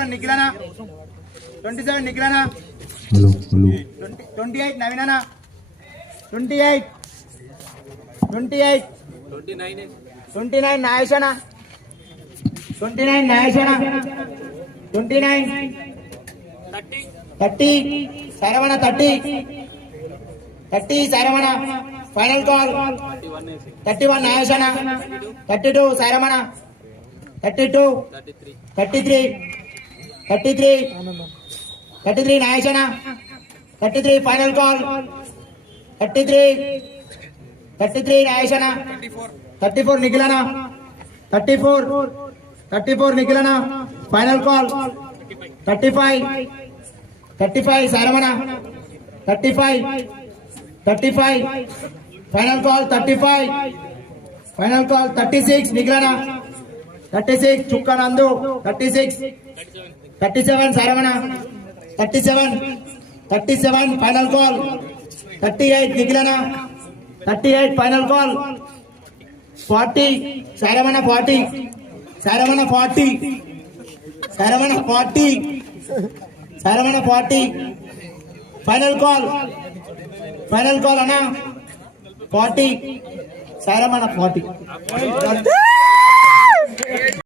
Nikilana, 27 Nikilana, 28 Navinana, 28, 28, 29 Naishana, 29 Naishana, 29, 30 Saravana, 30 Saravana, final call, 31 Naishana, 32 Saravana, 32, 33 Naishana, 33 final call, 33 Naishana, 34 Nikilana, 34 Nikilana, final call, 35 Saravana, 35 final call, 36 Nikilana, 36 Chukkanandu, 37 Saravana, 37 final call, 38 Nikilana, 38 final call, 40 Saravana, 40 final call Anna, 40 Saravana, 40